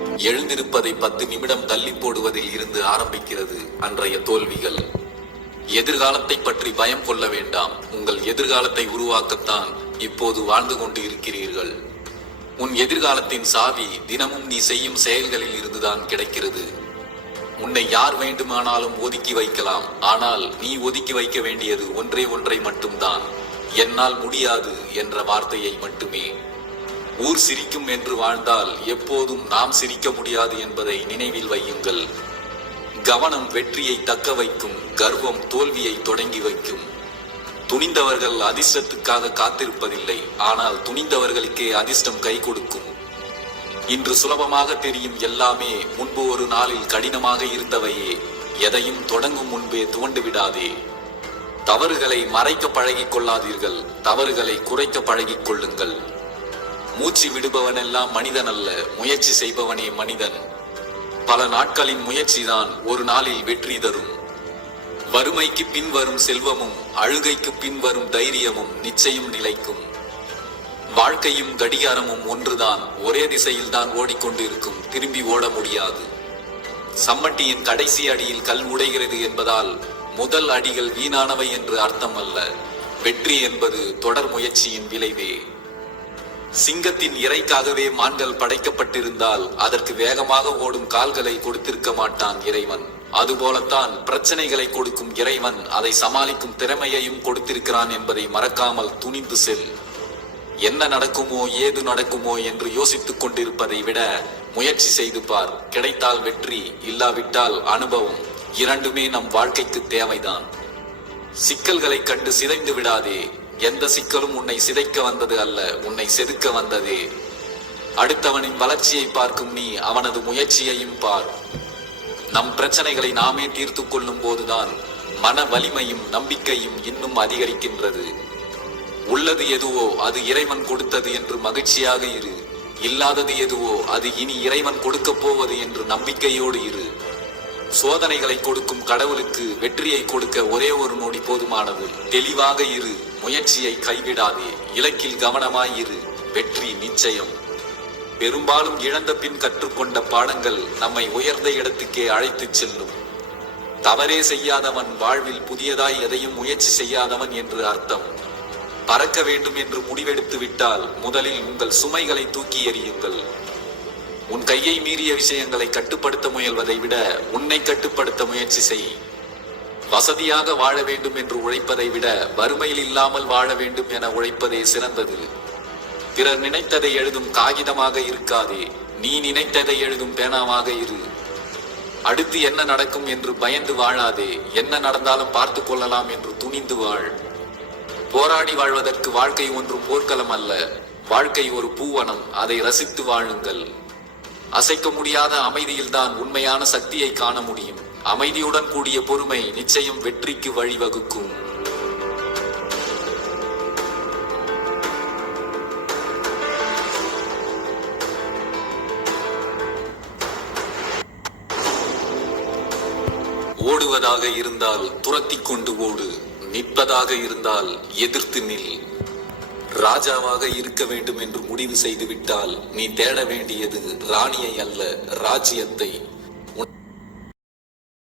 எழுந்திருப்பதை பத்து நிமிடம் தள்ளி போடுவதில் இருந்து ஆரம்பிக்கிறது அன்றைய தோல்விகள். எதிர்காலத்தை பற்றி பயம் கொள்ள வேண்டாம். உங்கள் எதிர்காலத்தை உருவாக்கத்தான் இப்போது வாழ்ந்து கொண்டு இருக்கிறீர்கள். உன் எதிர்காலத்தின் சாவி தினமும் நீ செய்யும் செயல்களில் இருந்துதான் கிடைக்கிறது. உன்னை யார் வேண்டுமானாலும் ஒதுக்கி வைக்கலாம். ஆனால் நீ ஒதுக்கி வைக்க வேண்டியது ஒன்றே ஒன்றை மட்டும்தான். என்னால் முடியாது என்ற வார்த்தையை மட்டுமே. ஊர் சிரிக்கும் என்று வாழ்ந்தால் எப்போதும் நாம் சிரிக்க முடியாது என்பதை நினைவில் வையுங்கள். கவனம் வெற்றியை தக்க வைக்கும் கர்வம் தோல்வியை தொடங்கி வைக்கும். துணிந்தவர்கள் அதிர்ஷ்டத்துக்காக காத்திருப்பதில்லை ஆனால் துணிந்தவர்களுக்கே அதிர்ஷ்டம் கை கொடுக்கும். இன்று சுலபமாக தெரியும் எல்லாமே முன்பு ஒரு நாளில் கடினமாக இருந்தவையே எதையும் தொடங்கும் முன்பே துவண்டு விடாதே. தவறுகளை மறைக்க பழகிக் கொள்ளாதீர்கள் தவறுகளை குறைக்க பழகிக் கொள்ளுங்கள். மூச்சு விடுபவனெல்லாம் மனிதன் அல்ல முயற்சி செய்பவனே மனிதன். பல நாட்களின் முயற்சிதான் ஒரு நாளில் வெற்றி தரும். வறுமைக்கு பின் வரும் செல்வமும் அழுகைக்கு பின் வரும் தைரியமும் நிச்சயம் நிலைக்கும். வாழ்க்கையும் கடிகாரமும் ஒன்றுதான் ஒரே திசையில் தான் ஓடிக்கொண்டிருக்கும் திரும்பி ஓட முடியாது. சம்மட்டியின் கடைசி அடியில் கல் உடைகிறது என்பதால் முதல் அடிகள் வீணானவை என்று அர்த்தம் அல்ல வெற்றி என்பது தொடர் முயற்சியின் விளைவே. சிங்கத்தின் இறைக்காகவே மான்கள் படைக்கப்பட்டிருந்தால் அதற்கு வேகமாக ஓடும் கால்களை கொடுத்திருக்க மாட்டான் இறைவன். அதுபோலத்தான் பிரச்சனைகளை கொடுக்கும் இறைவன் அதை சமாளிக்கும் திறமையையும் கொடுத்திருக்கிறான் என்பதை மறக்காமல் துணிந்து செல். என்ன நடக்குமோ ஏது நடக்குமோ என்று யோசித்துக் கொண்டிருப்பதை விட முயற்சி செய்து பார். கிடைத்தால் வெற்றி இல்லாவிட்டால் அனுபவம். இரண்டுமே நம் வாழ்க்கைக்கு தேவைதான். சிக்கல்களை கண்டு சிதைந்து விடாதே. எந்த சிக்கலும் உன்னை சிதைக்க வந்தது அல்ல உன்னை செதுக்க வந்ததே. அடுத்தவனின் வளர்ச்சியை பார்க்கும் நீ அவனது முயற்சியையும் பார். நம் பிரச்சனைகளை நாமே தீர்த்து கொள்ளும் போதுதான் மன வலிமையும் நம்பிக்கையும் இன்னும் அதிகரிக்கின்றது. உள்ளது எதுவோ அது இறைவன் கொடுத்தது என்று மகிழ்ச்சியாக இரு. இல்லாதது எதுவோ அது இனி இறைவன் கொடுக்கப் போவது என்று நம்பிக்கையோடு இரு. சோதனைகளை கொடுக்கும் கடவுளுக்கு வெற்றியை கொடுக்க ஒரே ஒரு நொடி போதுமானது. தெளிவாக இரு. முயற்சியை கைவிடாதே. இலக்கில் கவனமாயிரு. வெற்றி நிச்சயம். பெரும்பாலும் இழந்த பின் கற்றுக்கொண்ட பாடங்கள் நம்மை உயர்ந்த இடத்துக்கே அழைத்துச் செல்லும். தவறே செய்யாதவன் வாழ்வில் புதியதாய் எதையும் முயற்சி செய்யாதவன் என்று அர்த்தம். பறக்க வேண்டும் என்று முடிவெடுத்து விட்டால் முதலில் உங்கள் சுமைகளை தூக்கி எறியுங்கள். உன் கையை மீறிய விஷயங்களை கட்டுப்படுத்த முயல்வதை விட உன்னை கட்டுப்படுத்த முயற்சி செய். வசதியாக வாழ வேண்டும் என்று உழைப்பதை விட வறுமையில் இல்லாமல் வாழ வேண்டும் என உழைப்பதே சிறந்தது. பிறர் நினைத்ததை எழுதும் காகிதமாக இருக்காதே நீ நினைத்ததை எழுதும் பேனாவாக இரு. அடுத்து என்ன நடக்கும் என்று பயந்து வாழாதே என்ன நடந்தாலும் பார்த்து கொள்ளலாம் என்று துணிந்து வாழ். போராடி வாழ்வதற்கு வாழ்க்கை ஒன்றும் போர்க்களம் அல்ல வாழ்க்கை ஒரு பூவனம் அதை ரசித்து வாழுங்கள். அசைக்க முடியாத அமைதியில்தான் உண்மையான சக்தியை காண முடியும். அமைதியுடன் கூடிய பொறுமை நிச்சயம் வெற்றிக்கு வழிவகுக்கும். ஓடுவதாக இருந்தால் துரத்தி கொண்டு ஓடு நிற்பதாக இருந்தால் எதிர்த்து நில். ராஜாவாக இருக்க வேண்டும் என்று முடிவு செய்து விட்டால் நீ தேட வேண்டியது ராணியை அல்ல ராஜ்யத்தை